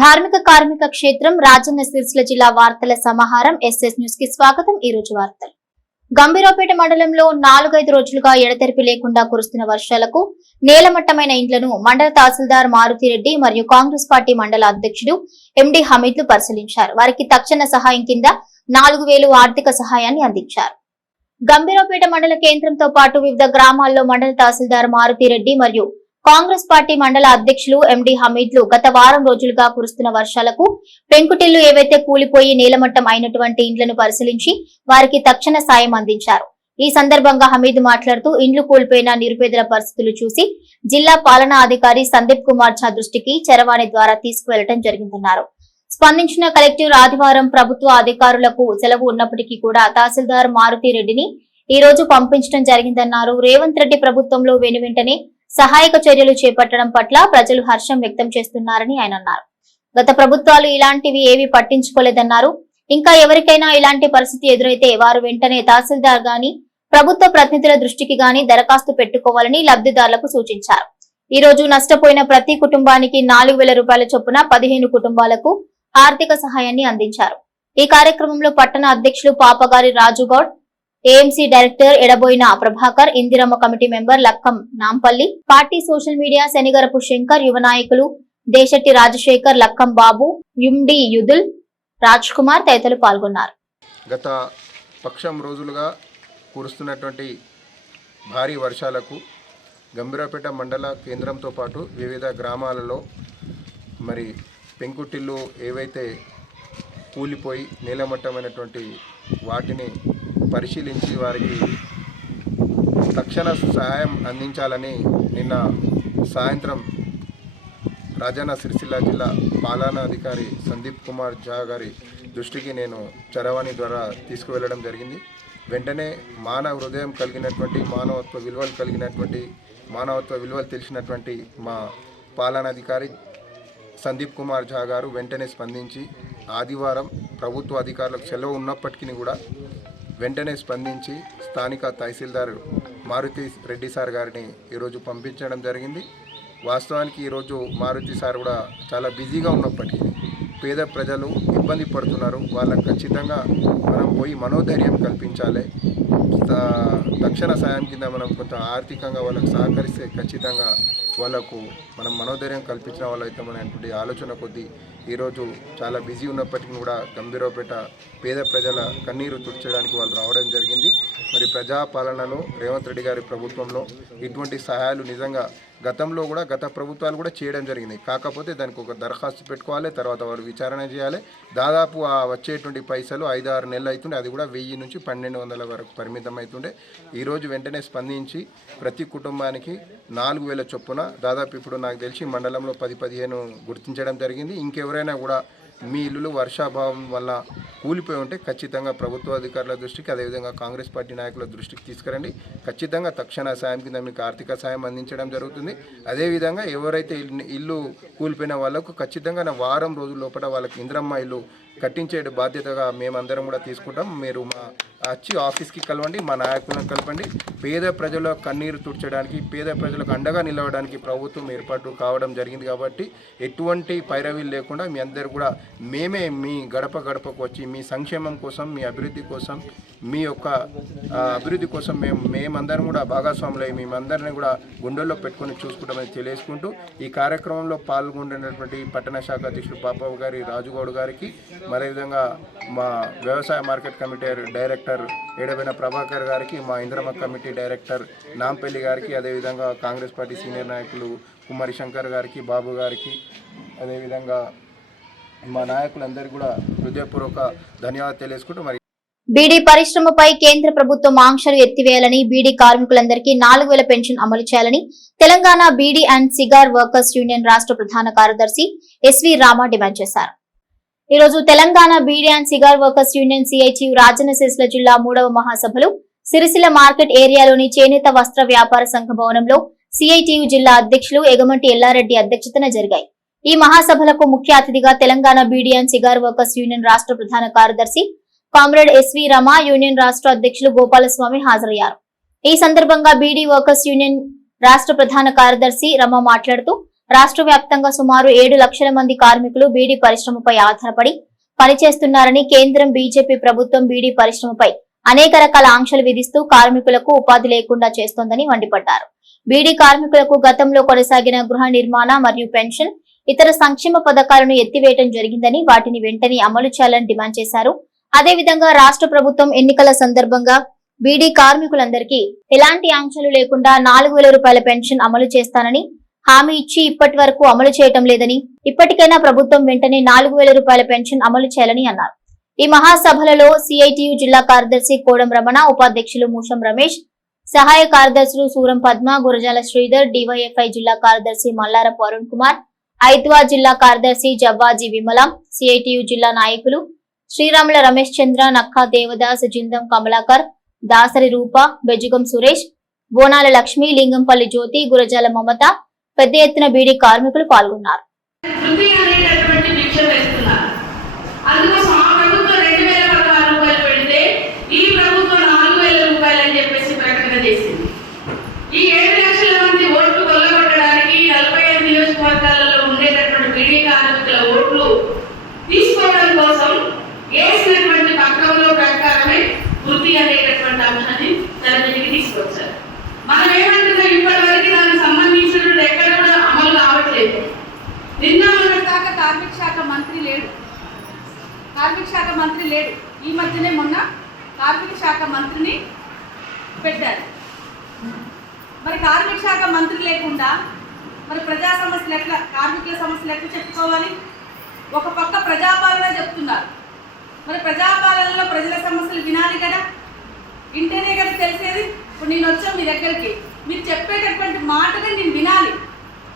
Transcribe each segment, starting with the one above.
ధార్మిక కార్మిక క్షేత్రం రాజన్న సిరిసిల్ల జిల్లా వార్తల సమాహారం ఎస్ఎస్ న్యూస్కి స్వాగతం. ఈ రోజు వార్తలు. గంభీరావుపేట మండలంలో నాలుగైదు రోజులుగా ఎడతెరిపి లేకుండా కురుస్తున్న వర్షాలకు నేలమట్టమైన ఇండ్లను మండల తహసీల్దార్ మారుతిరెడ్డి మరియు కాంగ్రెస్ పార్టీ మండల అధ్యక్షుడు ఎండి హమీద్లు పరిశీలించారు. వారికి తక్షణ సహాయం కింద నాలుగు వేలు ఆర్థిక సహాయాన్ని అందించారు. గంభీరావుపేట మండల కేంద్రంతో పాటు వివిధ గ్రామాల్లో మండల తహసీల్దార్ మారుతిరెడ్డి మరియు కాంగ్రెస్ పార్టీ మండల అధ్యక్షులు ఎండి హమీద్లు గత వారం రోజులుగా కురుస్తున్న వర్షాలకు పెంకుటిల్లు ఏవైతే కూలిపోయి నీలమట్టం అయినటువంటి ఇండ్లను పరిశీలించి వారికి తక్షణ సాయం అందించారు. ఈ సందర్భంగా హమీద్ మాట్లాడుతూ ఇండ్లు కూలిపోయిన నిరుపేదల పరిస్థితులు చూసి జిల్లా పాలనా అధికారి సందీప్ కుమార్ ఝా దృష్టికి చరవాణి ద్వారా తీసుకువెళ్ళడం జరిగిందన్నారు. స్పందించిన కలెక్టర్ ఆదివారం ప్రభుత్వ అధికారులకు సెలవు ఉన్నప్పటికీ కూడా తహసీల్దార్ మారుతి రెడ్డిని ఈ రోజు పంపించడం జరిగిందన్నారు. రేవంత్ రెడ్డి ప్రభుత్వంలో వెనువెంటనే సహాయక చర్యలు చేపట్టడం పట్ల ప్రజలు హర్షం వ్యక్తం చేస్తున్నారని ఆయన అన్నారు. గత ప్రభుత్వాలు ఇలాంటివి ఏవి పట్టించుకోలేదన్నారు. ఇంకా ఎవరికైనా ఇలాంటి పరిస్థితి ఎదురైతే వారు వెంటనే తహసీల్దార్ గాని ప్రభుత్వ ప్రతినిధుల దృష్టికి గాని దరఖాస్తు పెట్టుకోవాలని లబ్ధిదారులకు సూచించారు. ఈ రోజు నష్టపోయిన ప్రతి కుటుంబానికి నాలుగు వేల రూపాయల చొప్పున పదిహేను కుటుంబాలకు ఆర్థిక సహాయాన్ని అందించారు. ఈ కార్యక్రమంలో పట్టణ అధ్యక్షులు Papagari Raju Goud AMC director Edaboina Prabhakar Indiramma committee member Lakkam Nampally party social media Shanigarapu Shankar యువ నాయకులు దేశెట్టి రాజశేఖర్ లక్కం బాబు యుండి యుదుల్ రాజ్ కుమార్ తదితరులు పాల్గొన్నారు. గత పక్షం రోజులుగా కురుస్తున్నటువంటి భారీ వర్షాలకు గంభీరాపేట మండల కేంద్రంతో పాటు వివిధ గ్రామాలలో మరి పెంకుటిల్లు ఏవైతే కూలిపోయి నేలమట్టమైనటువంటి వాటిని పరిశీలించి వారికి తక్షణ సహాయం అందించాలని నిన్న సాయంత్రం రాజన్న సిరిసిల్ల జిల్లా పాలనాధికారి సందీప్ కుమార్ జా గారి దృష్టికి నేను చరవాణి ద్వారా తీసుకువెళ్ళడం జరిగింది. వెంటనే మానవ హృదయం కలిగినటువంటి మానవత్వ విలువలు కలిగినటువంటి మానవత్వ విలువలు తెలిసినటువంటి మా పాలనాధికారి సందీప్ కుమార్ ఝా గారు వెంటనే స్పందించి ఆదివారం ప్రభుత్వ అధికారులకు సెలవు ఉన్నప్పటికీ కూడా వెంటనే స్పందించి స్థానిక తహసీల్దార్ మారుతి రెడ్డి సార్ గారిని ఈరోజు పంపించడం జరిగింది. వాస్తవానికి ఈరోజు మారుతి సార్ కూడా చాలా బిజీగా ఉన్నప్పటికీ పేద ప్రజలు ఇబ్బంది పడుతున్నారు. వాళ్ళకి ఖచ్చితంగా మనం పోయి మనోధైర్యం కల్పించాలి. తక్షణ సాయం కింద మనం కొంత ఆర్థికంగా వాళ్ళకి సహకరిస్తే ఖచ్చితంగా వాళ్ళకు మనం మనోధైర్యం కల్పించిన వాళ్ళైతే అనేటువంటి ఆలోచన కొద్దీ ఈరోజు చాలా బిజీ ఉన్నప్పటికీ కూడా గంభీరపేట పేద ప్రజల కన్నీరు తుడ్చడానికి వాళ్ళు రావడం జరిగింది. మరి ప్రజాపాలనలో రేవంత్ రెడ్డి గారి ప్రభుత్వంలో ఇటువంటి సహాయాలు నిజంగా గతంలో కూడా గత ప్రభుత్వాలు కూడా చేయడం జరిగింది. కాకపోతే దానికి ఒక దరఖాస్తు పెట్టుకోవాలి తర్వాత వారు విచారణ చేయాలి. దాదాపు ఆ వచ్చేటువంటి పైసలు ఐదు ఆరు నెలలు అవుతుండే అది కూడా వెయ్యి నుంచి పన్నెండు వందల వరకు పరిమితం అవుతుండే. ఈరోజు వెంటనే స్పందించి ప్రతి కుటుంబానికి నాలుగు వేల చొప్పున దాదాపు ఇప్పుడు నాకు తెలిసి మండలంలో పది పదిహేను గుర్తించడం జరిగింది. ఇంకెవరైనా కూడా మీ ఇల్లులు వర్షాభావం వల్ల కూలిపోయి ఉంటే ఖచ్చితంగా ప్రభుత్వ అధికారుల దృష్టికి అదేవిధంగా కాంగ్రెస్ పార్టీ నాయకుల దృష్టికి తీసుకురండి. ఖచ్చితంగా తక్షణ సాయం కింద మీకు ఆర్థిక సాయం అందించడం జరుగుతుంది. అదేవిధంగా ఎవరైతే ఇల్లు- కూలిపోయిన వాళ్ళకు ఖచ్చితంగా నా వారం రోజుల లోపల వాళ్ళకి ఇంద్రమ్మ ఇల్లు కట్టించే బాధ్యతగా మేమందరం కూడా తీసుకుంటాం. మీరు మా వచ్చి ఆఫీస్కి కలవండి మా నాయకులను కలపండి. పేద ప్రజల కన్నీరు తుడ్చడానికి పేద ప్రజలకు అండగా నిలవడానికి ప్రభుత్వం ఏర్పాటు కావడం జరిగింది కాబట్టి ఎటువంటి పైరవీలు లేకుండా మీ అందరు కూడా మేమే మీ గడప గడపకు వచ్చి మీ సంక్షేమం కోసం మీ అభివృద్ధి కోసం మీ యొక్క అభివృద్ధి కోసం మేము మేమందరం కూడా భాగస్వాములై మేమందరిని కూడా గుండెల్లో పెట్టుకొని చూసుకుంటామని తెలియజేసుకుంటూ ఈ కార్యక్రమంలో పాల్గొంటున్నటువంటి పట్టణ శాఖ అధ్యక్షుడు పాపవ్ గారి రాజుగౌడ్ గారికి మరేవిధంగా మా వ్యవసాయ market committee director Edaboina Prabhakar గారికి మా ఇంద్రమ కమిటీ డైరెక్టర్ నాంపల్లి గారికి అదేవిధంగా కాంగ్రెస్ పార్టీ సీనియర్ నాయకులు కుమారి శంకర్ గారికి బాబు గారికి అదేవిధంగా మా నాయకులందరికీ కూడా హృదయపూర్వక ధన్యవాదాలు తెలియజేసుకుంటూ మరి బీడీ పరిశ్రమపై కేంద్ర ప్రభుత్వం ఆంక్షలు ఎత్తివేయాలని బీడీ కార్మికులందరికీ నాలుగు వేల పెన్షన్ అమలు చేయాలని Telangana beedi and cigar workers union రాష్ట్ర ప్రధాన కార్యదర్శి ఎస్వి రామా డిమాండ్ చేశారు. ఈ రోజు Telangana beedi and cigar workers union CITU Rajanna జిల్లా మూడవ మహాసభలు సిరిసిల్ల మార్కెట్ ఏరియాలోని చేనేత వస్త్ర వ్యాపార సంఘ భవనంలో సిఐటియు జిల్లా అధ్యక్షులు ఎగమంటి ఎల్లారెడ్డి అధ్యక్షతన జరిగాయి. ఈ మహాసభలకు ముఖ్య అతిథిగా Telangana beedi and cigar workers union రాష్ట్ర ప్రధాన కార్యదర్శి కామ్రేడ్ ఎస్వి రమ యూనియన్ రాష్ట్ర అధ్యక్షులు గోపాలస్వామి హాజరయ్యారు. ఈ సందర్భంగా బీడీ వర్కర్స్ యూనియన్ రాష్ట్ర ప్రధాన కార్యదర్శి రమ మాట్లాడుతూ రాష్ట్ర వ్యాప్తంగా సుమారు ఏడు లక్షల మంది కార్మికులు బీడీ పరిశ్రమపై ఆధారపడి పనిచేస్తున్నారని కేంద్రం బీజేపీ ప్రభుత్వం బీడీ పరిశ్రమపై అనేక రకాల ఆంక్షలు విధిస్తూ కార్మికులకు ఉపాధి లేకుండా చేస్తోందని మండిపడ్డారు. బీడీ కార్మికులకు గతంలో కొనసాగిన గృహ నిర్మాణ మరియు పెన్షన్ ఇతర సంక్షేమ పథకాలను ఎత్తివేయడం జరిగిందని వాటిని వెంటనే అమలు చేయాలని డిమాండ్ చేశారు. అదేవిధంగా రాష్ట్ర ప్రభుత్వం ఎన్నికల సందర్భంగా బీడీ కార్మికులందరికీ ఎలాంటి ఆంక్షలు లేకుండా నాలుగు వేల రూపాయల పెన్షన్ అమలు చేస్తానని హామీ ఇచ్చి ఇప్పటి వరకు అమలు చేయటం లేదని ఇప్పటికైనా ప్రభుత్వం వెంటనే నాలుగు వేల రూపాయల పెన్షన్ అమలు చేయాలని అన్నారు. ఈ మహాసభలలో సిఐటియు జిల్లా కార్యదర్శి కోడం రమణ ఉపాధ్యక్షులు మూషం రమేష్ సహాయ కార్యదర్శులు సూరం పద్మ గురజాల శ్రీధర్ డివైఎఫ్ఐ జిల్లా కార్యదర్శి మల్లారపు అరుణ్ కుమార్ ఐద్వా జిల్లా కార్యదర్శి జవ్వాజీ విమల సిఐటియు జిల్లా నాయకులు శ్రీరాముల రమేష్ చంద్ర నక్కా దేవదాస్ జిందం కమలాకర్ దాసరి రూప బెజుగం సురేష్ బోనాల లక్ష్మి లింగంపల్లి జ్యోతి గురజాల మమత పెద్ద ఎత్తున బీడీ కార్మికులు పాల్గొన్నారు వృద్ధి అనేటటువంటి భిక్ష వేస్తున్నారు అందుకోసం ఆ ప్రభుత్వం రెండు వేల పదహారు రూపాయలు పెడితే ఈ ప్రభుత్వం నాలుగు వేల రూపాయలు అని చెప్పేసి ప్రకటన చేసింది ఈ ఏడు లక్షల మంది ఓట్లు కొల్లగొట్టడానికి నలభై ఐదు నియోజకవర్గాలలో ఉండేటటువంటి బీడీ కార్మికుల ఓట్లు తీసుకోవడం కోసం వేసినటువంటి పక్కంలో ప్రకారమే వృద్ధి అనేటటువంటి అంశాన్ని తెర మీదకి తీసుకొచ్చారు మనం ఏమంటున్నాం ఇప్పటి వరకు దానికి సంబంధించినటువంటి ఎక్కడ కూడా అమలు కావట్లేదు నిన్న మొన్న కాక కార్మిక శాఖ మంత్రి లేడు కార్మిక శాఖ మంత్రి లేడు. ఈ మధ్యనే మొన్న కార్మిక శాఖ మంత్రిని పెట్టారు. మరి కార్మిక శాఖ మంత్రి లేకుండా మరి ప్రజా సమస్యలు ఎట్లా కార్మికుల సమస్యలు ఎట్లా చెప్పుకోవాలి? ఒక పక్క ప్రజాపాలన చెప్తున్నారు. మరి ప్రజాపాలనలో ప్రజల సమస్యలు వినాలి కదా? వింటేనే కదా తెలిసేది. ఇప్పుడు నేను వచ్చాను మీ దగ్గరికి. మీరు చెప్పేటటువంటి మాటని నేను వినాలి.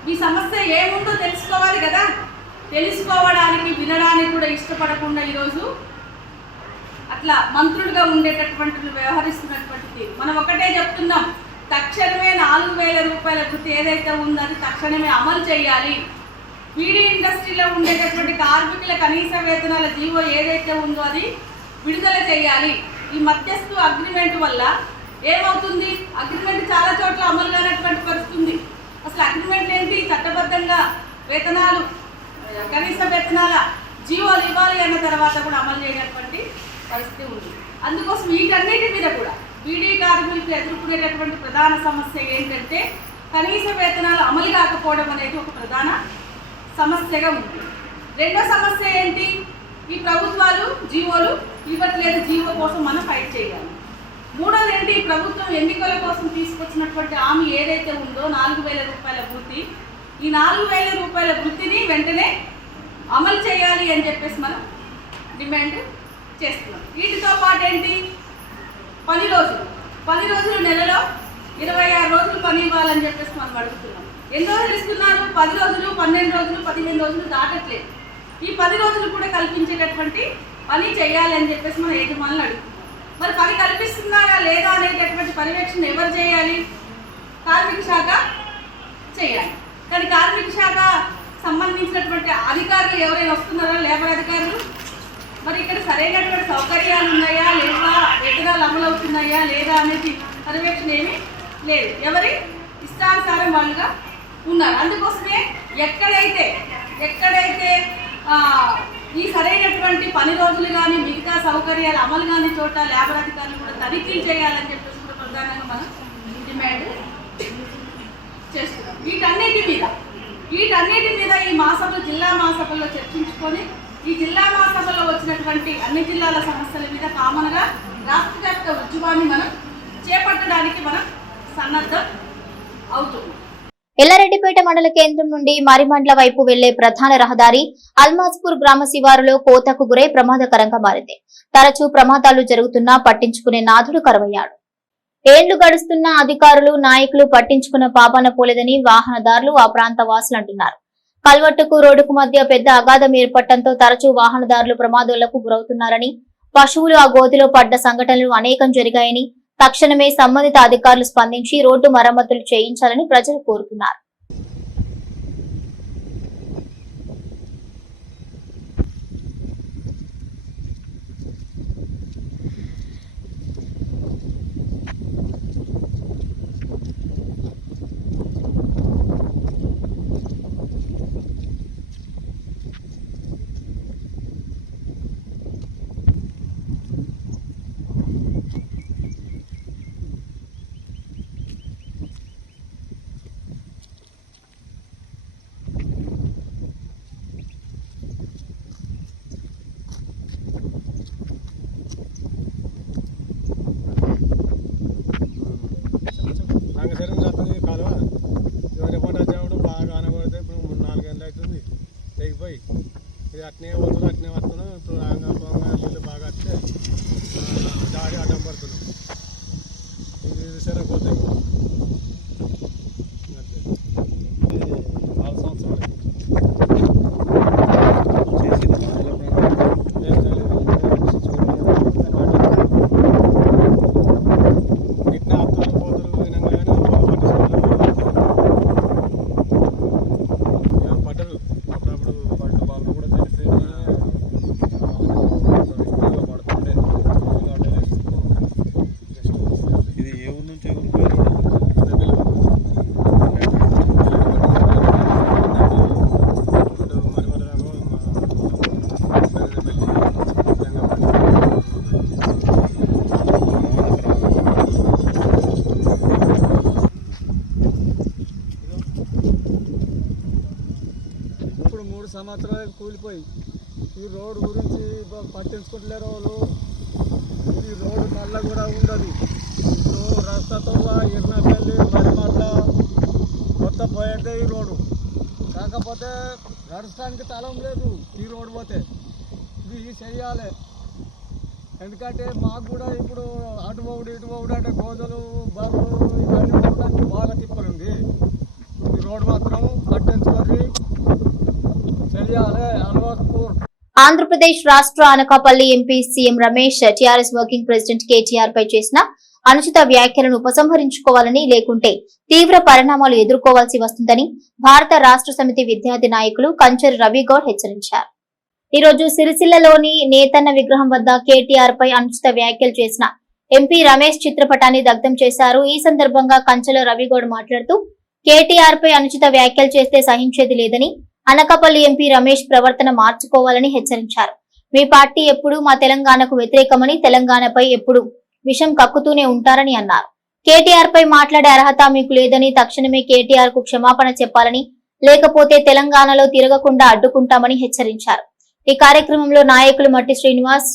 మీ సమస్య ఏముందో తెలుసుకోవాలి కదా? తెలుసుకోవడానికి వినడానికి కూడా ఇష్టపడకుండా ఈరోజు అట్లా మంత్రులుగా ఉండేటటువంటి వ్యవహరిస్తున్నటువంటిది. మనం ఒకటే చెప్తున్నాం తక్షణమే నాలుగు వేల రూపాయల గుర్తు ఏదైతే ఉందో అది తక్షణమే అమలు చేయాలి. బీడీ ఇండస్ట్రీలో ఉండేటటువంటి కార్మికుల కనీస వేతనాల జీవో ఏదైతే ఉందో అది విడుదల చేయాలి. ఈ మధ్యస్థు అగ్రిమెంట్ వల్ల ఏమవుతుంది? అగ్రిమెంట్ చాలా చోట్ల అమలు కానటువంటి పరిస్థితుంది. అసలు అగ్రిమెంట్ ఏంటి? చట్టబద్ధంగా వేతనాలు కనీస వేతనాల జీవోలు ఇవ్వాలి అన్న తర్వాత కూడా అమలు చేయనటువంటి పరిస్థితి ఉంది. అందుకోసం వీటన్నిటి మీద కూడా బీడీ కార్మికులకు ఎదుర్కొనేటటువంటి ప్రధాన సమస్య ఏంటంటే కనీస వేతనాలు అమలు కాకపోవడం అనేది ఒక ప్రధాన సమస్యగా ఉంది. రెండో సమస్య ఏంటి? ఈ ప్రభుత్వాలు జీవోలు ఇవ్వట్లేదు జీవో కోసం మనం ఫైట్ చేయాలి. మూడోది ఏంటి? ఈ ప్రభుత్వం ఎన్నికల కోసం తీసుకొచ్చినటువంటి హామీ ఏదైతే ఉందో నాలుగు వేల రూపాయల పూర్తి ఈ నాలుగు వేల రూపాయల వృత్తిని వెంటనే అమలు చేయాలి అని చెప్పేసి మనం డిమాండ్ చేస్తున్నాం. వీటితో పాటు ఏంటి? పని రోజులు. పని రోజులు నెలలో ఇరవై ఆరు రోజులు పని ఇవ్వాలని చెప్పేసి మనం అడుగుతున్నాం. ఎన్ని రోజులు ఇస్తున్నారు? పది రోజులు పన్నెండు రోజులు పదిహేను రోజులు దాటట్లేదు. ఈ పది రోజులు కూడా కల్పించేటటువంటి పని చేయాలి అని చెప్పేసి మన యజమానులు అడుగుతున్నాం మరి పని కల్పిస్తున్నారా లేదా అనేటటువంటి పర్యవేక్షణ ఎవరు చేయాలి? కార్మిక శాఖ చేయాలి. కానీ కార్మిక శాఖ సంబంధించినటువంటి అధికారులు ఎవరైనా వస్తున్నారా? లేబర్ అధికారులు? మరి ఇక్కడ సరైనటువంటి సౌకర్యాలు ఉన్నాయా? లేదా వేతనాలు అమలు అవుతున్నాయా లేదా అనేది పర్యవేక్షణ ఏమీ లేదు. ఎవరి ఇష్టానుసారం వాళ్ళుగా ఉన్నారు. అందుకోసమే ఎక్కడైతే ఎక్కడైతే ఈ సరైనటువంటి పని రోజులు కానీ మిగతా సౌకర్యాలు అమలు కాని చోట లేబర్ అధికారులు కూడా తనిఖీలు చేయాలని చెప్పేసి కూడా ప్రధానంగా మనం డిమాండ్ చేస్తున్నాం. వీటన్నిటి మీద వీటన్నిటి మీద ఈ మాసభలు జిల్లా మాసభల్లో చర్చించుకొని ఈ జిల్లా మాసభల్లో వచ్చినటువంటి అన్ని జిల్లాల సమస్యల మీద కామన్గా రాష్ట్ర వ్యాప్త ఉద్యమాన్ని మనం చేపట్టడానికి మనం సన్నద్ధం అవుతున్నాం. ఎల్లారెడ్డిపేట మండల కేంద్రం నుండి మరిమండ్ల వైపు వెళ్ళే ప్రధాన రహదారి అల్మాజ్పూర్ గ్రామ శివారులో కోతకు గురై ప్రమాదకరంగా మారింది. తరచూ ప్రమాదాలు జరుగుతున్నా పట్టించుకునే నాథుడు కరువయ్యాడు. ఏళ్ళు గడుస్తున్న అధికారులు నాయకులు పట్టించుకున్న పాపాన పోలేదని వాహనదారులు ఆ ప్రాంత వాసులు అంటున్నారు. కల్వట్టుకు రోడ్డుకు మధ్య పెద్ద అగాధం ఏర్పడటంతో తరచూ వాహనదారులు ప్రమాదాలకు గురవుతున్నారని పశువులు ఆ గోతిలో పడ్డ సంఘటనలు అనేకం జరిగాయని తక్షణమే సంబంధిత అధికారులు స్పందించి రోడ్డు మరమ్మతులు చేయించాలని ప్రజలు కోరుతున్నారు. back now సంవత్సరాలు కూలిపోయి. ఈ రోడ్డు గురించి పట్టించుకుంటలేరు వాళ్ళు. ఈ రోడ్డు మళ్ళా కూడా ఉండదు. ఇప్పుడు రస్తాతో ఇర్నపల్లి మరిమల్ల కొత్త పోయేదే ఈ రోడ్డు కాకపోతే నడచడానికి తలం లేదు ఈ రోడ్డు పోతే. ఇది చేయాలి ఎందుకంటే మాకు కూడా ఇప్పుడు అటు పోవుడు ఇటు పోవుడు అంటే గోదలు బాబులు ఇవన్నీ బాగా తిప్పలుంది. ఈ రోడ్డు మాత్రం పట్టించుకొని ఆంధ్రప్రదేశ్ రాష్ట్ర Anakapalli MP CM Ramesh TRS working president KTR పై చేసిన అనుచిత వ్యాఖ్యలను ఉపసంహరించుకోవాలని లేకుంటే తీవ్ర పరిణామాలు ఎదుర్కోవాల్సి వస్తుందని భారత రాష్ట్ర సమితి విద్యార్థి నాయకులు కంచర్ రవిగౌడ్ హెచ్చరించారు. ఈ రోజు సిరిసిల్లలోని నేతన్న విగ్రహం వద్ద కేటీఆర్ పై అనుచిత వ్యాఖ్యలు చేసిన ఎంపీ రమేష్ చిత్రపటాన్ని దగ్ధం చేశారు. ఈ సందర్భంగా కంచెల రవిగౌడ్ మాట్లాడుతూ కేటీఆర్ పై అనుచిత వ్యాఖ్యలు చేస్తే సహించేది లేదని అనకాపల్లి ఎంపీ రమేష్ ప్రవర్తన మార్చుకోవాలని హెచ్చరించారు. మీ పార్టీ ఎప్పుడు మా తెలంగాణకు వ్యతిరేకమని తెలంగాణపై ఎప్పుడు విషం కక్కుతూనే ఉంటారని అన్నారు. కేటీఆర్ పై మాట్లాడే అర్హత మీకు లేదని తక్షణమే కేటీఆర్కు క్షమాపణ చెప్పాలని లేకపోతే తెలంగాణలో తిరగకుండా అడ్డుకుంటామని హెచ్చరించారు. ఈ కార్యక్రమంలో నాయకులు మట్టి శ్రీనివాస్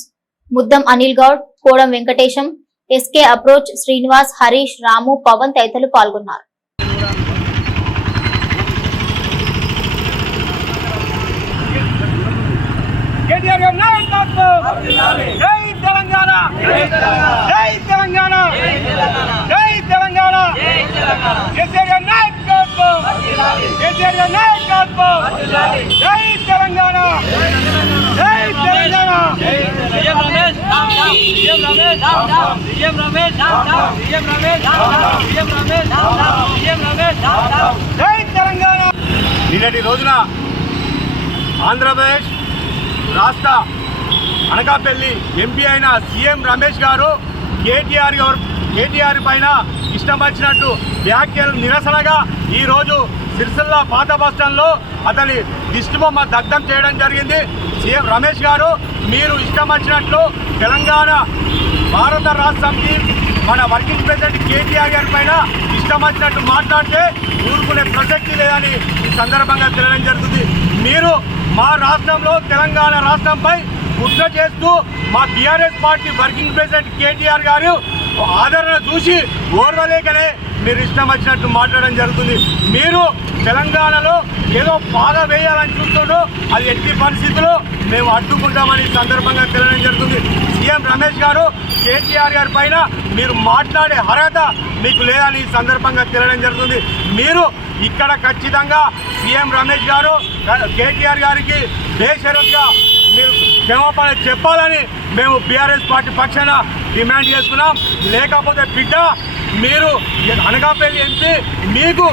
ముద్దం అనిల్ గౌడ్ కోడం వెంకటేశం ఎస్కే అప్రోచ్ శ్రీనివాస్ హరీష్ రాము పవన్ తదితరులు పాల్గొన్నారు. కేటీఆర్ గారి నాయకత్వం జై తెలంగాణ. జై తెలంగాణ. జై తెలంగాణ. కేసీఆర్ గారి నాయకత్వం కేసీఆర్ గారి నాయకత్వం జై తెలంగాణ. జై Telangana. CM Ramesh Ram Ram. CM Ramesh Ram Ram. CM Ramesh Ram Ram. CM Ramesh Ram Ram. CM Ramesh Ram Ram. CM Ramesh Ram Ram. జై తెలంగాణ. నిన్నటి రోజున ఆంధ్రప్రదేశ్ రాష్ట్ర అనకాపల్లి ఎంపీ అయిన సీఎం రమేష్ గారు కేటీఆర్ గారు కేటీఆర్ పైన ఇష్టం వచ్చినట్టు వ్యాఖ్యలు నిరసనగా ఈరోజు సిరిసిల్ల పాత బస్టాండ్లో అతని దిష్టిబొమ్మ దగ్ధం చేయడం జరిగింది. సీఎం రమేష్ గారు మీరు ఇష్టం వచ్చినట్లు తెలంగాణ భారత రాష్ట్రంకి మన వర్కింగ్ ప్రెసిడెంట్ కేటీఆర్ గారి పైన ఇష్టం వచ్చినట్టు మాట్లాడితే ఊరుకునే ప్రసక్తి లేదని ఈ సందర్భంగా తెలియడం జరుగుతుంది. మీరు మా రాష్ట్రంలో తెలంగాణ రాష్ట్రంపై కుట్ర చేస్తూ మా TRS party working president KTR గారు ఆదరణ చూసి ఓర్వలేకనే మీరు ఇష్టం వచ్చినట్టు మాట్లాడడం జరుగుతుంది. మీరు తెలంగాణలో ఏదో బాగా వేయాలని చూస్తుండో అది ఎట్టి పరిస్థితుల్లో మేము అడ్డుకుంటామని సందర్భంగా తెలియడం జరుగుతుంది. సీఎం రమేష్ గారు కేటీఆర్ గారి పైన మీరు మాట్లాడే అర్హత మీకు లేదని ఈ సందర్భంగా తెలియడం జరుగుతుంది. మీరు ఇక్కడ ఖచ్చితంగా సీఎం రమేష్ గారు కేటీఆర్ గారికి బేషరత్గా మీరు క్షమాపణ చెప్పాలని మేము బీఆర్ఎస్ పార్టీ పక్షాన డిమాండ్ చేస్తున్నాం. లేకపోతే బిడ్డ మీరు అనకాపల్లి ఎంపీ మీకు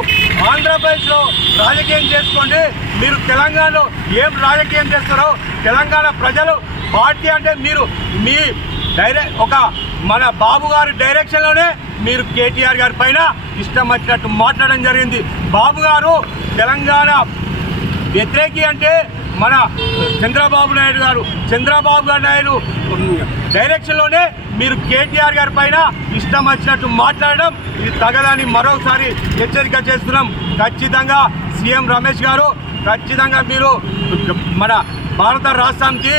ఆంధ్రప్రదేశ్లో రాజకీయం చేసుకోండి. మీరు తెలంగాణలో ఏం రాజకీయం చేస్తారో తెలంగాణ ప్రజలు పార్టీ అంటే మీరు మీ డైరెక్ట్ ఒక మన బాబు గారి డైరెక్షన్లోనే మీరు కేటీఆర్ గారి పైన ఇష్టం వచ్చినట్టు మాట్లాడడం జరిగింది. బాబు గారు తెలంగాణ వ్యతిరేకి అంటే మన చంద్రబాబు నాయుడు గారు. చంద్రబాబు నాయుడు డైరెక్షన్లోనే మీరు కేటీఆర్ గారి పైన ఇష్టం వచ్చినట్టు మాట్లాడడం ఇది తగదని మరోసారి హెచ్చరిక చేస్తున్నాం. ఖచ్చితంగా సీఎం రమేష్ గారు ఖచ్చితంగా మీరు మన భారత రాష్ట్రానికి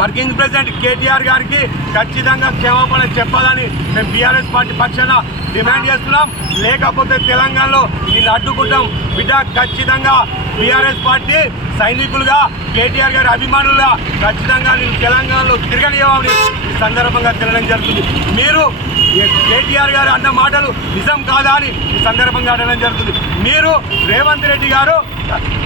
వర్కింగ్ ప్రెసిడెంట్ కేటీఆర్ గారికి ఖచ్చితంగా క్షమాపణ చెప్పాలని మేము బీఆర్ఎస్ పార్టీ పక్షాన డిమాండ్ చేస్తున్నాం. లేకపోతే తెలంగాణలో నిన్ను అడ్డుకుంటాం బిడ్డ ఖచ్చితంగా బీఆర్ఎస్ పార్టీ సైనికులుగా కేటీఆర్ గారి అభిమానులుగా ఖచ్చితంగా నేను తెలంగాణలో తిరగనివ్వమని ఈ సందర్భంగా తిరగడం జరుగుతుంది. మీరు కేటీఆర్ గారు అన్న మాటలు నిజం కాదా అని ఈ సందర్భంగా అడగడం జరుగుతుంది. మీరు రేవంత్ రెడ్డి గారు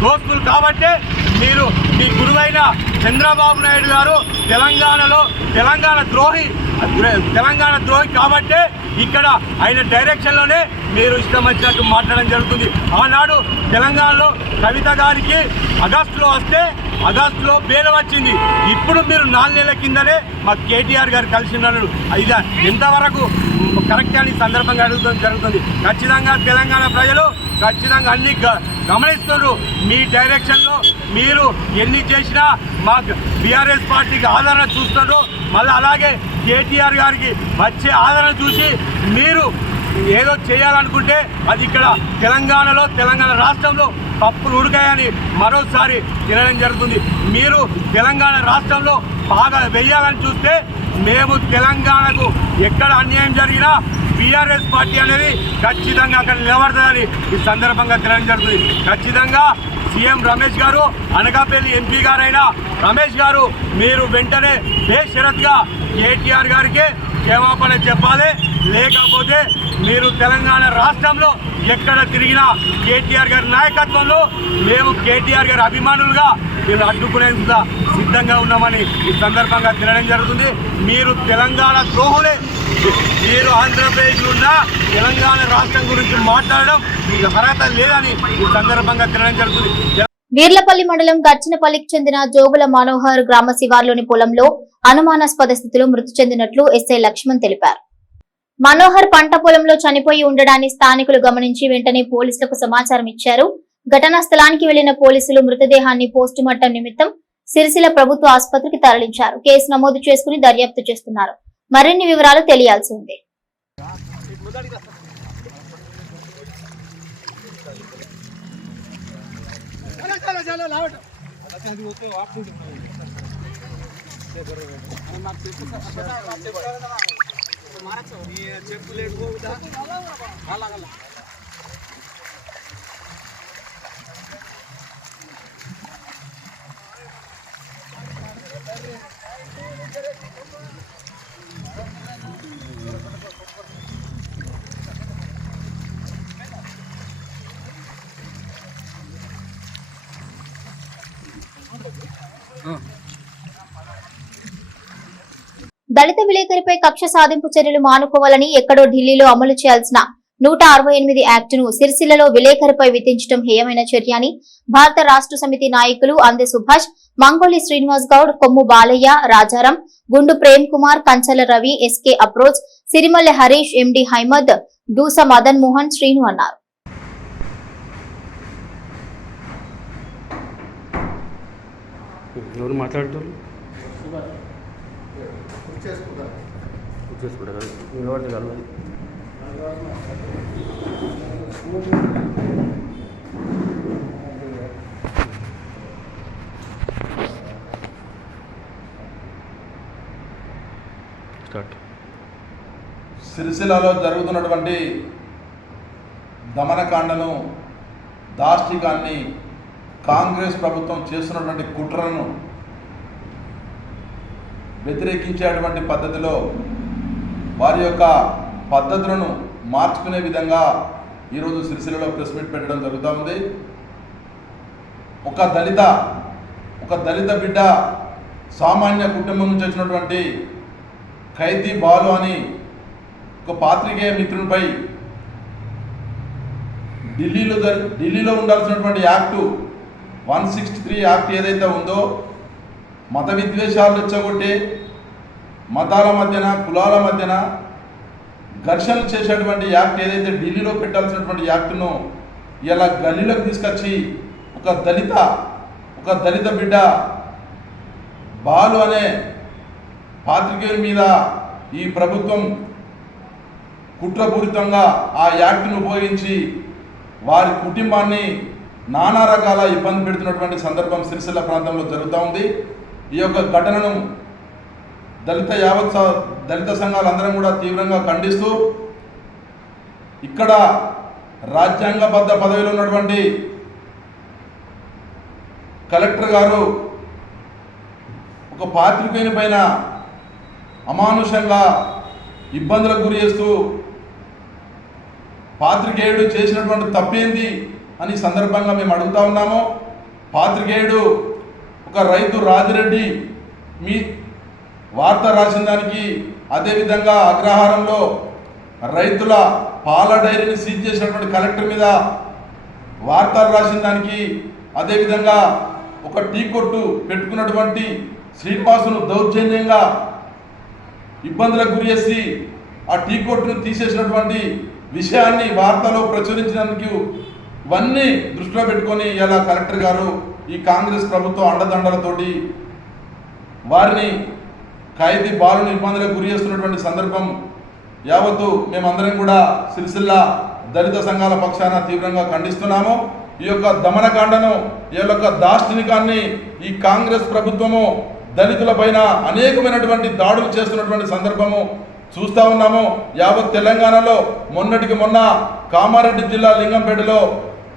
దోస్తులు కాబట్టే మీరు మీ గురువైన చంద్రబాబు నాయుడు గారు తెలంగాణలో తెలంగాణ ద్రోహి తెలంగాణ ద్రోహి కాబట్టే ఇక్కడ ఆయన డైరెక్షన్లోనే మీరు ఇష్టం వచ్చినట్టు మాట్లాడడం జరుగుతుంది. ఆనాడు తెలంగాణలో కవిత గారికి ఆగస్టులో వస్తే ఆగస్టులో బేల వచ్చింది. ఇప్పుడు మీరు నాలుగు నెలల కిందనే మా కేటీఆర్ గారు కలిసి ఉన్నారు. ఇది ఎంతవరకు కరెక్ట్ అని సందర్భంగా అడుగుతుంది జరుగుతుంది. ఖచ్చితంగా తెలంగాణ ప్రజలు ఖచ్చితంగా అన్ని గ- గమనిస్తున్నారు. మీ డైరెక్షన్లో మీరు ఎన్ని చేసినా మా బీఆర్ఎస్ పార్టీకి ఆదరణ చూస్తున్నారు. మళ్ళీ అలాగే కేటీఆర్ గారికి వచ్చే ఆదరణ చూసి మీరు ఏదో చేయాలనుకుంటే అది ఇక్కడ తెలంగాణలో తెలంగాణ రాష్ట్రంలో పప్పులు ఉడికాయని మరోసారి తినడం జరుగుతుంది. మీరు తెలంగాణ రాష్ట్రంలో బాగా వెయ్యాలని చూస్తే మేము తెలంగాణకు ఎక్కడ అన్యాయం జరిగినా బీఆర్ఎస్ పార్టీ అనేది ఖచ్చితంగా అక్కడ నిలబడుతుందని ఈ సందర్భంగా తినడం జరుగుతుంది. ఖచ్చితంగా సీఎం రమేష్ గారు అనకాపల్లి ఎంపీ గారైన రమేష్ గారు మీరు వెంటనే బేషరత్గా కేటీఆర్ గారికి క్షమాపణ చెప్పాలి. లేకపోతే మీరు తెలంగాణ రాష్ట్రంలో ఎక్కడ తిరిగినా కేటీఆర్ గారి నాయకత్వంలో మేము కేటీఆర్ గారి అభిమానులుగా మీరు అడ్డుకునేందుకు సిద్ధంగా ఉన్నామని ఈ సందర్భంగా తినడం జరుగుతుంది. మీరు తెలంగాణ ద్రోహులే. మీరు ఆంధ్రప్రదేశ్లో ఉన్న తెలంగాణ రాష్ట్రం గురించి మాట్లాడడం మీకు అర్హత లేదని ఈ సందర్భంగా తినడం జరుగుతుంది. వీర్లపల్లి మండలం గచ్చినపల్లికి చెందిన జోగుల మనోహర్ గ్రామ శివార్లోని పొలంలో అనుమానాస్పద స్థితిలో మృతి చెందినట్లు ఎస్ఐ లక్ష్మణ్ తెలిపారు. మనోహర్ పంట పొలంలో చనిపోయి ఉండడాన్ని స్థానికులు గమనించి వెంటనే పోలీసులకు సమాచారం ఇచ్చారు. ఘటనా స్థలానికి వెళ్ళిన పోలీసులు మృతదేహాన్ని పోస్టుమార్టం నిమిత్తం సిరిసిల ప్రభుత్వ ఆసుపత్రికి తరలించారు. కేసు నమోదు చేసుకుని దర్యాప్తు చేస్తున్నారు. మరిన్ని వివరాలు తెలియాల్సి ఉంది దళిత విలేకరిపై కక్ష సాధింపు చర్యలు మానుకోవాలని ఎక్కడో ఢిల్లీలో అమలు చేయాల్సిన నూట అరవై ఎనిమిది యాక్టును సిరిసిల్లలో విలేకరిపై విధించడం హేయమైన చర్య అని భారత రాష్ట్ర సమితి నాయకులు అందె సుభాష్ మంగోలి శ్రీనివాస్ గౌడ్ కొమ్ము బాలయ్య రాజారాం గుండు ప్రేమ్ కుమార్ కంచల రవి ఎస్కే అప్రోచ్ సిరిమల్లె హరీష్ ఎండి హైమద్ దూస మదన్ మోహన్ శ్రీను అన్నారు. ఎవరు మాట్లాడుతారు చేసుకుంటారు నిలబడితే కలవాలి స్టార్ట్. సిరిసిల్లలో జరుగుతున్నటువంటి దమనకాండను దాష్టికాన్ని కాంగ్రెస్ ప్రభుత్వం చేస్తున్నటువంటి కుట్రలను వ్యతిరేకించేటువంటి పద్ధతిలో వారి యొక్క పద్ధతులను మార్చుకునే విధంగా ఈరోజు సిరిసిల్లలో ప్రెస్ మీట్ పెట్టడం జరుగుతూ ఉంది. ఒక దళిత ఒక దళిత బిడ్డ సామాన్య కుటుంబం నుంచి వచ్చినటువంటి ఖైదీ బాలు అని ఒక పాత్రికేయ మిత్రునిపై ఢిల్లీలో ఢిల్లీలో ఉండాల్సినటువంటి act one sixty three act ఏదైతే ఉందో మత విద్వేషాలు రెచ్చగొట్టి మతాల మధ్యన కులాల మధ్యన ఘర్షణలు చేసేటువంటి యాక్ట్ ఏదైతే ఢిల్లీలో పెట్టాల్సినటువంటి యాక్టును ఇలా గల్లీలోకి తీసుకొచ్చి ఒక దళిత ఒక దళిత బిడ్డ బాలు అనే పాత్రికేయుల మీద ఈ ప్రభుత్వం కుట్రపూరితంగా ఆ యాక్ట్ను ఉపయోగించి వారి కుటుంబాన్ని నానా రకాల ఇబ్బంది పెడుతున్నటువంటి సందర్భం సిరిసిల్ల ప్రాంతంలో జరుగుతూ ఉంది. ఈ యొక్క ఘటనను దళిత యావత్ దళిత సంఘాలందరం కూడా తీవ్రంగా ఖండిస్తూ ఇక్కడ రాజ్యాంగబద్ధ పదవిలో ఉన్నటువంటి కలెక్టర్ గారు ఒక పాత్రికేయుని పైన అమానుషంగా ఇబ్బందులకు గురి చేస్తూ పాత్రికేయుడు చేసినటువంటి తప్పేంది అని సందర్భంగా మేము అడుగుతా ఉన్నాము. పాత్రికేయుడు ఒక రైతు రాజిరెడ్డి మీ వార్త రాసిన దానికి అదేవిధంగా అగ్రహారంలో రైతుల పాల డైరీని సీజ్ చేసినటువంటి కలెక్టర్ మీద వార్తలు రాసిన దానికి అదేవిధంగా ఒక టీ కొట్టు పెట్టుకున్నటువంటి శ్రీనివాసును దౌర్జన్యంగా ఇబ్బందులకు గురి చేసి ఆ టీ కొట్టును తీసేసినటువంటి విషయాన్ని వార్తలో ప్రచురించడానికి ఇవన్నీ దృష్టిలో పెట్టుకొని ఇలా కలెక్టర్ గారు ఈ కాంగ్రెస్ ప్రభుత్వం అండదండలతోటి వారిని ఖైదీ బాలుని ఇబ్బందులకు గురి చేస్తున్నటువంటి సందర్భం యావత్తు మేమందరం కూడా సిరిసిల్ల దళిత సంఘాల పక్షాన తీవ్రంగా ఖండిస్తున్నాము. ఈ యొక్క దమనకాండను ఈ యొక్క దాష్టినికాన్ని ఈ కాంగ్రెస్ ప్రభుత్వము దళితుల పైన అనేకమైనటువంటి దాడులు చేస్తున్నటువంటి సందర్భము చూస్తూ ఉన్నాము. యావత్ తెలంగాణలో మొన్నటికి మొన్న కామారెడ్డి జిల్లా లింగంపేటలో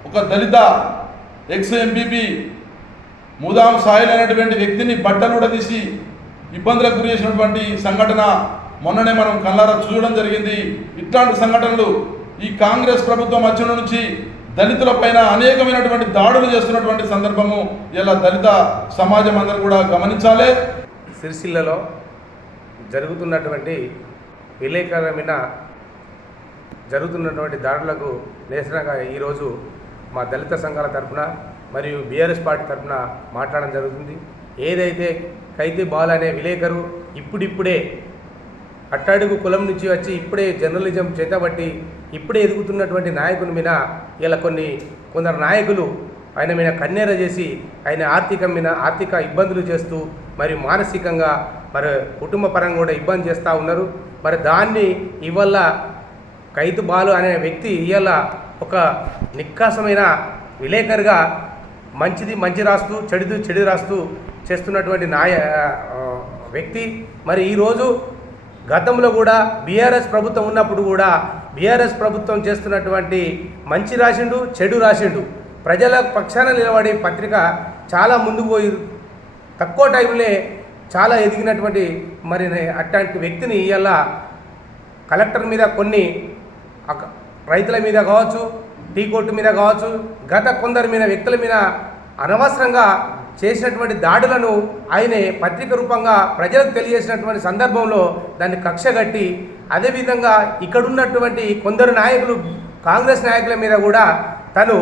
ఒక దళిత ఎక్స్ ఎంపీపీ ముదాం సాయిల్ అనేటువంటి వ్యక్తిని బట్టలు తీసి ఇబ్బందులకు గురి చేసినటువంటి సంఘటన మొన్ననే మనం కళ్ళారా చూడడం జరిగింది. ఇట్లాంటి సంఘటనలు ఈ కాంగ్రెస్ ప్రభుత్వం మధ్య నుంచి దళితుల పైన అనేకమైనటువంటి దాడులు చేస్తున్నటువంటి సందర్భము ఇలా దళిత సమాజం అందరూ కూడా గమనించాలి. సిరిసిల్లలో జరుగుతున్నటువంటి విలేకరమైన జరుగుతున్నటువంటి దాడులకు నిరసనగా ఈరోజు మా దళిత సంఘాల తరఫున మరియు బీఆర్ఎస్ పార్టీ తరఫున మాట్లాడడం జరుగుతుంది. ఏదైతే కైతే బాల్ అనే విలేకరు ఇప్పుడిప్పుడే. అట్టాడుగు కులం నుంచి వచ్చి ఇప్పుడే జర్నలిజం చేతబట్టి ఇప్పుడే ఎదుగుతున్నటువంటి నాయకుని మీద ఇలా కొన్ని కొందరు నాయకులు ఆయన మీద కన్నెర చేసి ఆయన ఆర్థిక మీద ఆర్థిక ఇబ్బందులు చేస్తూ మరి మానసికంగా మరి కుటుంబ పరంగా కూడా ఇబ్బంది చేస్తూ ఉన్నారు. మరి దాన్ని ఇవల్ల కైతు బాలు అనే వ్యక్తి ఇవాళ ఒక నిక్కాసమైన విలేకరుగా మంచిది మంచి రాస్తూ చెడుది చెడు రాస్తూ చేస్తున్నటువంటి నాయ వ్యక్తి. మరి ఈరోజు గతంలో కూడా బీఆర్ఎస్ ప్రభుత్వం ఉన్నప్పుడు కూడా బీఆర్ఎస్ ప్రభుత్వం చేస్తున్నటువంటి మంచి రాసిండు చెడు రాసిండు. ప్రజల పక్షాన నిలబడే పత్రిక చాలా ముందుకు పోయి తక్కువ టైంలో చాలా ఎదిగినటువంటి మరి అట్లాంటి వ్యక్తిని ఇవాళ కలెక్టర్ మీద కొన్ని రైతుల మీద కావచ్చు టీ కోర్టు మీద కావచ్చు గత కొందరి మీద వ్యక్తుల మీద అనవసరంగా చేసినటువంటి దాడులను ఆయనే పత్రిక రూపంగా ప్రజలకు తెలియజేసినటువంటి సందర్భంలో దాన్ని కక్షగట్టి అదేవిధంగా ఇక్కడున్నటువంటి కొందరు నాయకులు కాంగ్రెస్ నాయకుల మీద కూడా తను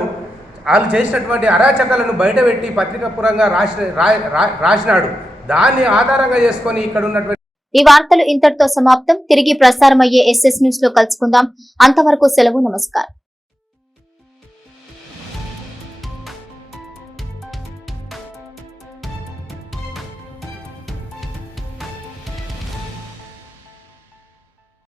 వాళ్ళు చేసినటువంటి అరాచకాలను బయటపెట్టి పత్రికాపురంగా రాసి రాసినాడు. దాన్ని ఆధారంగా చేసుకొని ఇక్కడ ఉన్నటువంటి ఈ వార్తలు ఇంతటితో సమాప్తం. తిరిగి ప్రసారమయ్యే ఎస్ఎస్ న్యూస్లో కలుసుకుందాం. అంతవరకు సెలవు నమస్కారం.